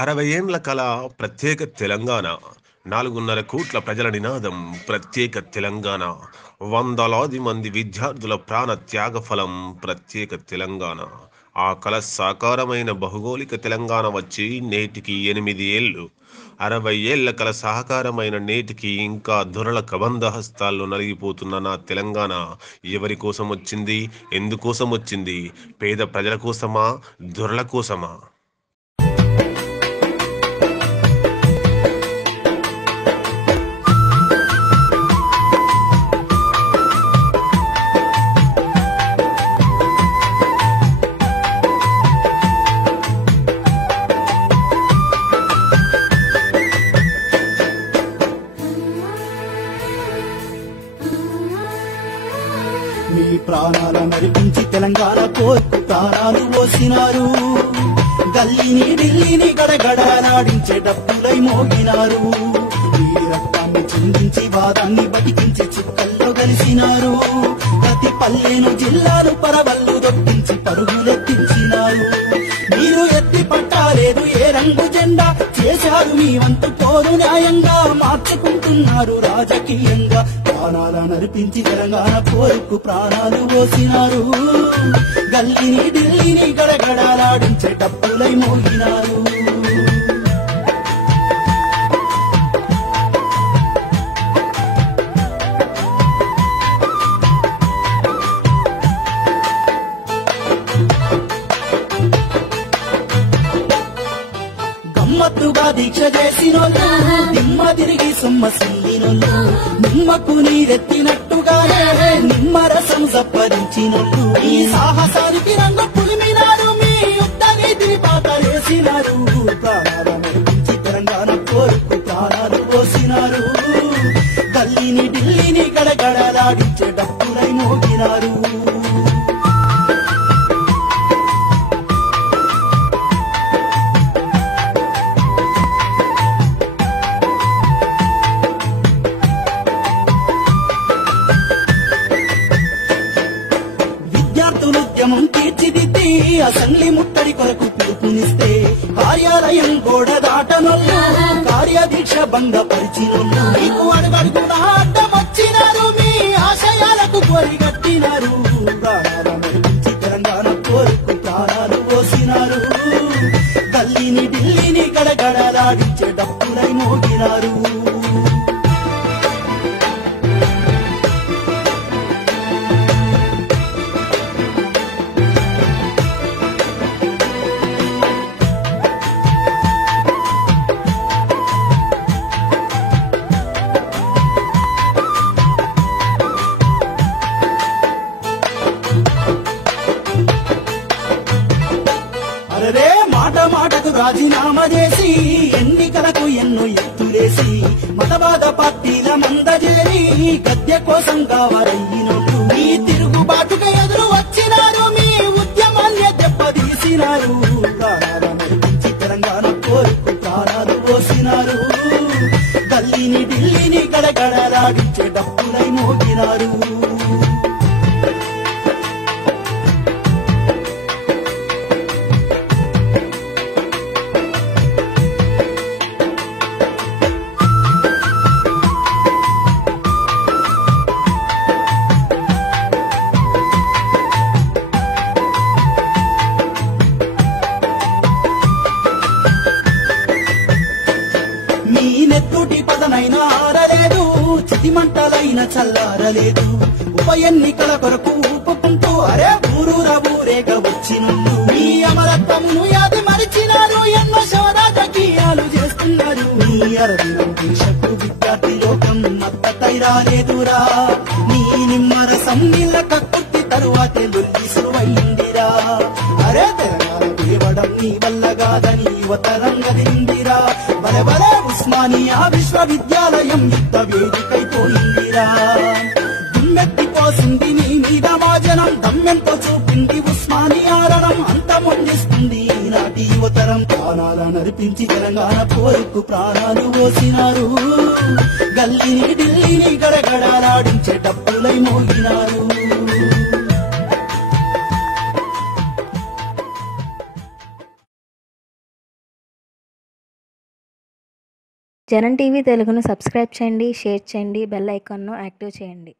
60 ఏండ్ల కల ప్రత్యేక తెలంగాణ. 4.5 కోట్ల ప్రజల నినాదం ప్రత్యేక తెలంగాణ. వందలాది మంది విద్యార్థుల ప్రాణ త్యాగఫలం ప్రత్యేక తెలంగాణ. ఆ కల సాకారమైన భౌగోళిక తెలంగాణ వచ్చి నేటికి 8 ఏళ్ళు. 60 ఏళ్ల కల సాకారమైన నేటికి ఇంకా దొరల కబంధ హస్తాల్లో నలిగిపోతున్న నా తెలంగాణ ఎవరి కోసం వచ్చింది? ఎందుకోసం వచ్చింది? పేద ప్రజల కోసమా? దొరల కోసమా? మీ ప్రాణాల నడిపించి తెలంగాణ కోర్టు ప్రాణాలు పోసినారు. గల్లీని ఢిల్లీని గడగడలాడించే డబ్బులై మోగినారు. మీ రక్తాన్ని చిందించి వాదాన్ని బతికించి చుక్కల్లో కలిసినారు. ప్రతి పల్లెను జిల్లాలు పరవళ్ళు దొప్పించి పరుగులెత్తించినారు. మీరు ఎత్తి పట్టాలేదు ఏ రంగు జెండా, చేశారు మీ వంతు పోరు న్యాయంగా, మార్చుకుంటున్నారు రాజకీయంగా. ప్రాణాల నడిపించి తెలంగాణ పోరుకు ప్రాణాలు పోసినారు. గల్లీని ఢిల్లీని గడగడలాడించే డప్పులై మోగినారు. గమ్మత్తుగా దీక్ష చేసినోళ్ళు, నిమ్మ తిరిగి సొమ్మ సిల్లినోళ్ళు, నిమ్మకు నీరెత్తినట్టుగానే నిమ్మరసం సంపాదించినోళ్ళు. ఈ సాహసానికి రంగు పులిమినారు. మీ యుద్ధ నీతిని పాతలేసినారు. ప్రాణాల నడిపించి తెలంగాణ కోరుకు ప్రాణాలు పోసినారు. గల్లీని ఢిల్లీని గడగడలాడించే డప్పులై మోగినారు. ఉద్యమం తీర్చిదిద్ది అసెంబ్లీ ముట్టడి కొరకు పిలుపునిస్తే, కార్యాలయం గోడ దాటనొల్లు కార్యదీక్ష భంగపరిచినొల్లు. మీకు అడుగడుగునా అడ్డం వచ్చినారు. మీ ఆశయాలకు కొరిగట్టినారు. ప్రాణాల నడిపించి తెలంగాణ కోరుకు ప్రాణాలు పోసినారు. గల్లీని ఢిల్లీని గడగడలాడించే డప్పులై మోగినారు. అరే మాట మాటకు రాజీనామా చేసి, ఎన్నికలకు ఎన్నో ఎత్తులేసి, మతవాద పార్టీల మందజేరి గద్దె కోసం కావాలయ్యినట్టు ఈ తిరుగుబాటుకు ఎదురు వచ్చినారు. మీ ఉద్యమాన్ని దెబ్బతీసినారు. ప్రాణాల నడిపించి తెలంగాణ కోరుకు ప్రాణాలు పోసినారు. గల్లీని ఢిల్లీని గడగడలాడించే డప్పులై మోగినారు. మీ నెత్తుటి పదనైనా ఆరలేదు, చితిమంటలైన చల్లారలేదు. ఉప ఎన్నికల కొరకు ఊపుకుంటూ అరే ఊరూర ఊరేగ వచ్చినుండు. మీ అమరత్వమును యాది మరిచినారు. ఎన్నో శవరాజకీయాలు చేస్తున్నారు. మీ అరవిందం దీక్షకు విద్యార్థి లోకం మద్దతై రాలేదురా. మీ నిమ్మరసం నీళ్ళ కక్కుర్తి తరువాతే లొల్లి సురువైందిరా. అరే తెలంగాణ దేవడం నీ వల్ల కాదని యువతరం గదిందిరా. బలే బలే ఉస్మానియా విశ్వవిద్యాలయం యుద్ధ వేదికైపోయిందిరా. దుమ్మెత్తిపోసింది నీ మీద మోజనం, దమ్మెంతో చూపింది ఉస్మానియా రణం. అంతమొందిస్తుంది ఈనాటి యువతరం. ప్రాణాల నడిపించి తెలంగాణ పోరుకు ప్రాణాలు పోసినారు. గల్లీని ఢిల్లీని గడగడలాడించే డప్పులై మోగినారు. జనం టీవీ తెలుగును సబ్స్క్రైబ్ చేయండి, షేర్ చేయండి, బెల్ ఐకాన్ను యాక్టివ్ చేయండి.